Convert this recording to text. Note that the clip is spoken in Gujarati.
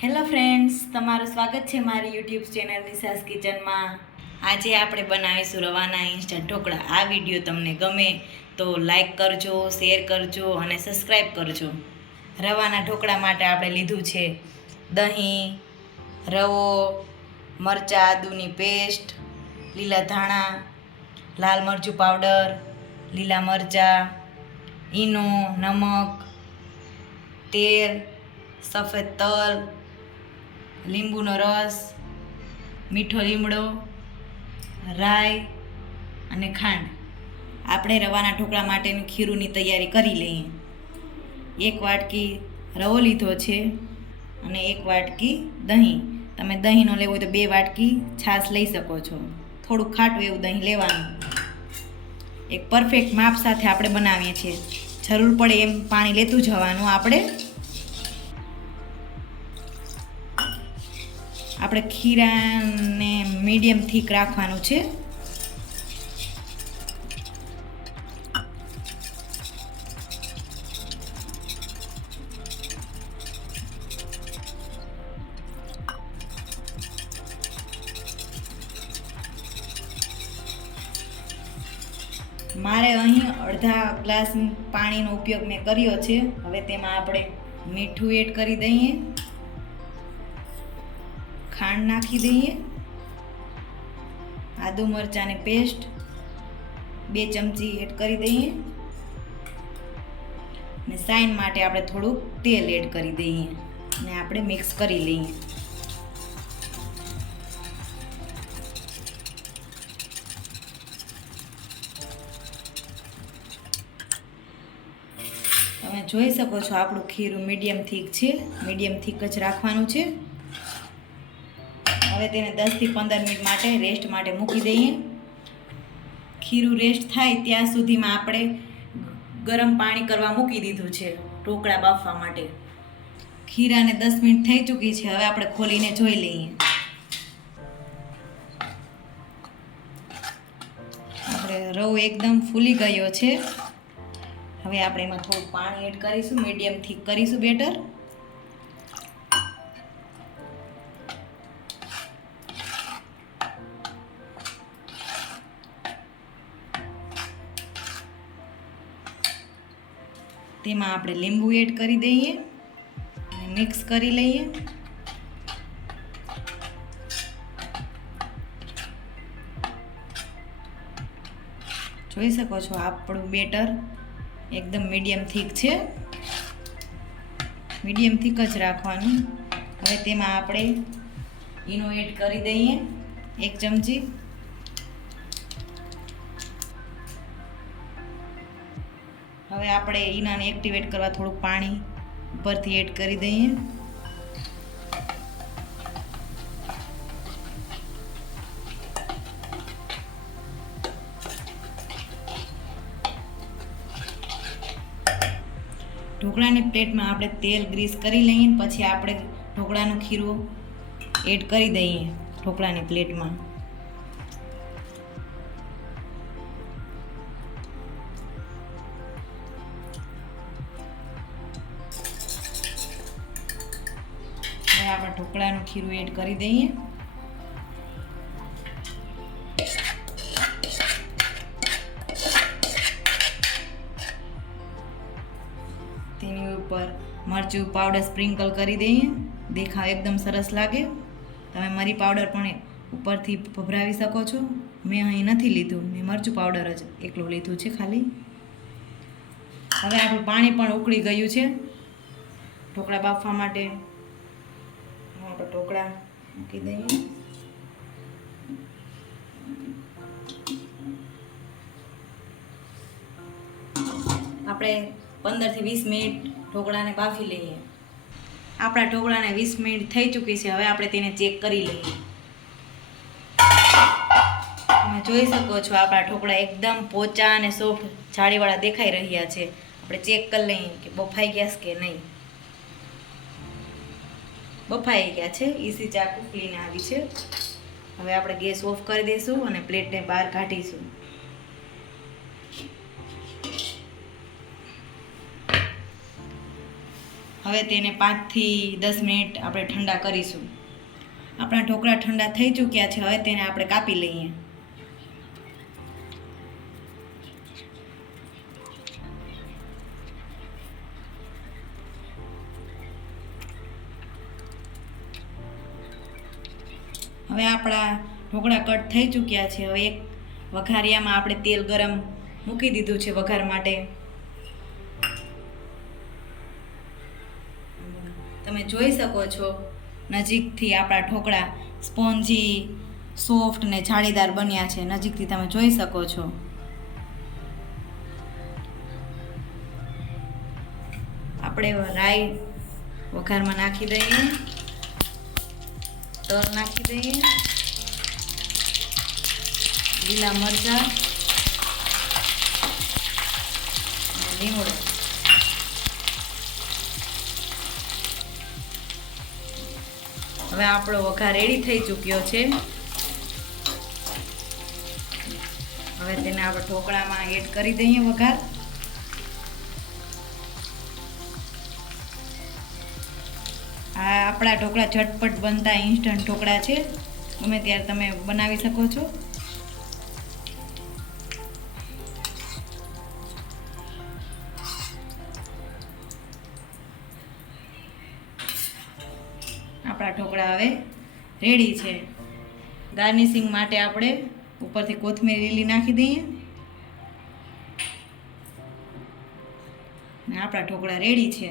હેલો ફ્રેન્ડ્સ, તમારું સ્વાગત છે મારી યુટ્યુબ ચેનલ નિશાસ કિચનમાં. આજે આપણે બનાવીશું રવાના ઇન્સ્ટન્ટ ઢોકળા. આ વિડીયો તમને ગમે તો લાઈક કરજો, શેર કરજો અને સબસ્ક્રાઈબ કરજો. રવાના ઢોકળા માટે આપણે લીધું છે દહીં, રવો, મરચાં, આદુની પેસ્ટ, લીલા ધાણા, લાલ મરચું પાવડર, લીલા મરચાં, ઈનો, નમક, તેલ, સફેદ તલ, લીંબુનો રસ, મીઠો લીમડો, રાઈ અને ખાંડ. આપણે રવાના ઢોકળા માટેની ખીરુંની તૈયારી કરી લઈએ. 1 વાટકી રવો લીધો છે અને 1 વાટકી દહીં. તમે દહીંનો લેવો હોય તો 2 વાટકી છાશ લઈ શકો છો. થોડું ખાટું એવું દહીં લેવાનું. એક પરફેક્ટ માપ સાથે આપણે બનાવીએ છીએ. જરૂર પડે એમ પાણી લેતું જવાનું. આપણે ખીરાને મીડિયમ થીક રાખવાનું છે. મારે અહીં અડધા ગ્લાસ પાણીનો ઉપયોગ મેં કર્યો છે. હવે તેમાં આપણે મીઠું એડ કરી દઈએ, ખાંડ નાખી દઈએ, આદુ મરચાંની પેસ્ટ 2 ચમચી એડ કરી દઈએ અને સાઈન માટે આપણે થોડુંક તેલ એડ કરી દઈએ અને આપણે મિક્સ કરી લઈએ. તમે જોઈ શકો છો આપણું ખીરું મીડિયમ થીક છે. મીડિયમ થીક જ રાખવાનું છે. હવે તેને 10 થી 15 મિનિટ માટે રેસ્ટ માટે મૂકી દઈએ. ખીરું રેસ્ટ થાય ત્યાં સુધીમાં આપણે ગરમ પાણી કરવા મૂકી દીધું છે ઢોકળા બાફવા માટે. ખીરાને 10 મિનિટ થઈ ચૂકી છે. હવે આપણે ખોલીને જોઈ લઈએ. આપણે રવો એકદમ ફૂલી ગયો છે. હવે આપણે એમાં થોડું પાણી એડ કરીશું. મીડિયમ થીક કરીશું બેટર. તેમાં આપણે લીંબુ એડ કરી દઈએ અને મિક્સ કરી લઈએ. જોઈ શકો છો આપણું બેટર એકદમ મીડિયમ થીક છે. મીડિયમ થીક જ રાખવાનું. હવે તેમાં આપણે ઈનો એડ કરી દઈએ 1 ચમચી. હવે આપણે ઈનાને એક્ટિવેટ કરવા થોડુંક પાણી ઉપરથી એડ કરી દઈએ. ઢોકળાની પ્લેટમાં આપણે તેલ ગ્રીસ કરી લઈએ. પછી આપણે ઢોકળાનું ખીરું એડ કરી દઈએ ઢોકળાની પ્લેટમાં. આપણે ઢોકળાનું ખીરું એડ કરી દઈએ. તેની ઉપર મરચું પાવડર સ્પ્રિંકલ કરી દઈએ. દેખાવ એકદમ સરસ લાગે. તમે મરી પાવડર પણ ઉપરથી ભભરાવી શકો છો. મેં અહીં નથી લીધું, મેં મરચું પાવડર જ એકલું લીધું છે ખાલી. હવે આપણું પાણી પણ ઉકળી ગયું છે ઢોકળા બાફવા માટે. આપણે ઢોકળા મૂકી દઈએ. આપણે 15 થી 20 મિનિટ ઢોકળાને બાફી લઈએ. આપણા ઢોકળાને 20 મિનિટ થઈ ચૂકી છે. હવે આપણે તેને ચેક કરી લઈએ. તમે જોઈ શકો છો આપણા ઢોકળા એકદમ પોચા અને સોફ્ટ જાળીવાળા દેખાઈ રહ્યા છે. આપણે ચેક કરી લઈએ કે બફાઈ ગયા કે નહીં. બફાઈ ગયા છે. ઈસી ચાકુ ક્લીન આવી છે. હવે આપણે ગેસ ઓફ કરી દઈશું અને પ્લેટને બહાર કાઢીશું. હવે તેને 5 થી 10 મિનિટ આપણે ઠંડા કરીશું. આપણા ઢોકળા ઠંડા થઈ ચૂક્યા છે. હવે તેને આપણે કાપી લઈએ. હવે આપણા ઢોકળા કટ થઈ ચૂક્યા છે. હવે એક વઘારિયામાં આપણે તેલ ગરમ મૂકી દીધું છે વઘાર માટે. તમે જોઈ શકો છો નજીકથી આપણા ઢોકળા સ્પોન્જી, સોફ્ટ ને જાળીદાર બન્યા છે. નજીકથી તમે જોઈ શકો છો. આપણે રાઈ વઘારમાં નાખી દઈએ, તલ નાખી દઈએ, લીલા મરચાં, લીમડો. હવે આપણો વઘાર રેડી થઈ ચૂક્યો છે. હવે તેને આપણે ઢોકળામાં એડ કરી દઈએ વઘાર. આ આપણા ઢોકળા ઝટપટ બનતા ઇન્સ્ટન્ટ ઢોકળા છે. ગમે ત્યારે તમે બનાવી શકો છો. આપણા ઢોકળા હવે રેડી છે. ગાર્નિશિંગ માટે આપણે ઉપરથી કોથમીર લીલી નાખી દઈએ ને આપણા ઢોકળા રેડી છે.